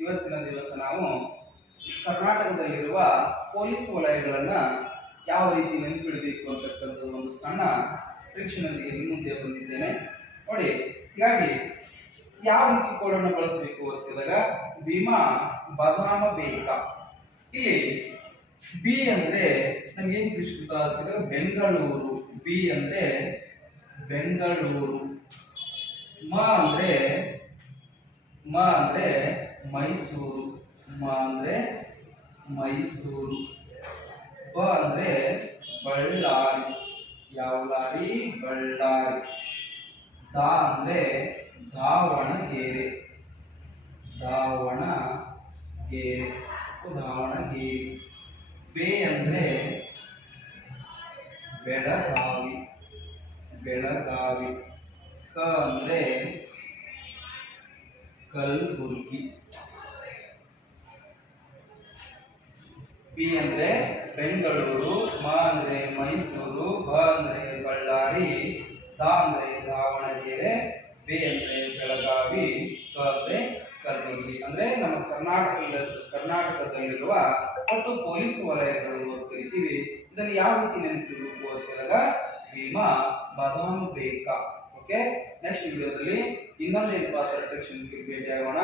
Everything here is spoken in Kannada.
ಇವತ್ತಿನ ದಿವಸ ನಾವು ಕರ್ನಾಟಕದಲ್ಲಿರುವ ಪೊಲೀಸ್ ವಲಯಗಳನ್ನ ಯಾವ ರೀತಿ ನೆನಪಿಡಬೇಕು ಅಂತಕ್ಕಂಥ ಒಂದು ಸಣ್ಣ ಟ್ರಿಕ್ಸ್ನೊಂದಿಗೆ ನಿಮ್ಮ ಮುಂದೆ ಬಂದಿದ್ದೇನೆ ನೋಡಿ. ಹೀಗಾಗಿ ಯಾವ ರೀತಿ ಕೋಡನ್ನು ಬಳಸಬೇಕು ಅಂತಿದಾಗ ಭೀಮಾ ಬದಾಮ ಬೇಕಾ. ಇಲ್ಲಿ ಬಿ ಅಂದ್ರೆ ನಮ್ಗೆ ಏನ್ ತಿಳಿಸ್ಕೊತ ಅಂತಂದ್ರೆ ಬೆಂಗಳೂರು. ಬಿ ಅಂದ್ರೆ ಬೆಂಗಳೂರು. ಮ ಅಂದ್ರೆ ಮೈಸೂರು. ಮ ಅಂದ್ರೆ ಮೈಸೂರು. ಬ ಅಂದ್ರೆ ಬಳ್ಳಾರಿ. ಯಾವ ಲಾರಿ? ಬಳ್ಳಾರಿ. ದ ಅಂದ್ರೆ ದಾವಣಗೆರೆ. ದಾವಣಗೆರೆ. ಬೆ ಅಂದ್ರೆ ಬೆಳಗಾವಿ. ಕ ಅಂದ್ರೆ ಕಲಬುರ್ಗಿ. ಬಿ ಅಂದ್ರೆ ಬೆಂಗಳೂರು. ಮ ಅಂದ್ರೆ ಮೈಸೂರು. ಬ ಅಂದ್ರೆ ಬಳ್ಳಾರಿ. ದ ಅಂದ್ರೆ ದಾವಣಗೆರೆ. ಬೆ ಅಂದ್ರೆ ಬೆಳಗಾವಿ. ಕ ಅಂದ್ರೆ ಕಲಬುರ್ಗಿ. ಅಂದ್ರೆ ನಮ್ಮ ಕರ್ನಾಟಕದಲ್ಲಿರುವ ಒಟ್ಟು ಪೊಲೀಸ್ ವಲಯಗಳು ಅಂತ ಕರಿತೀವಿ. ಇದನ್ನು ಯಾವ ರೀತಿ ನೆನಪಿಡಬೇಕು ಅಂತ ಹೇಳಿದಾಗ ಭೀಮಾ ಬದಾಮ್ ಬೇಕಾ. ಓಕೆ, ನೆಕ್ಸ್ಟ್ ವಿಡಿಯೋದಲ್ಲಿ ಇನ್ನೊಂದು ಪಾತ್ರ ಭೇಟಿಯಾಗೋಣ.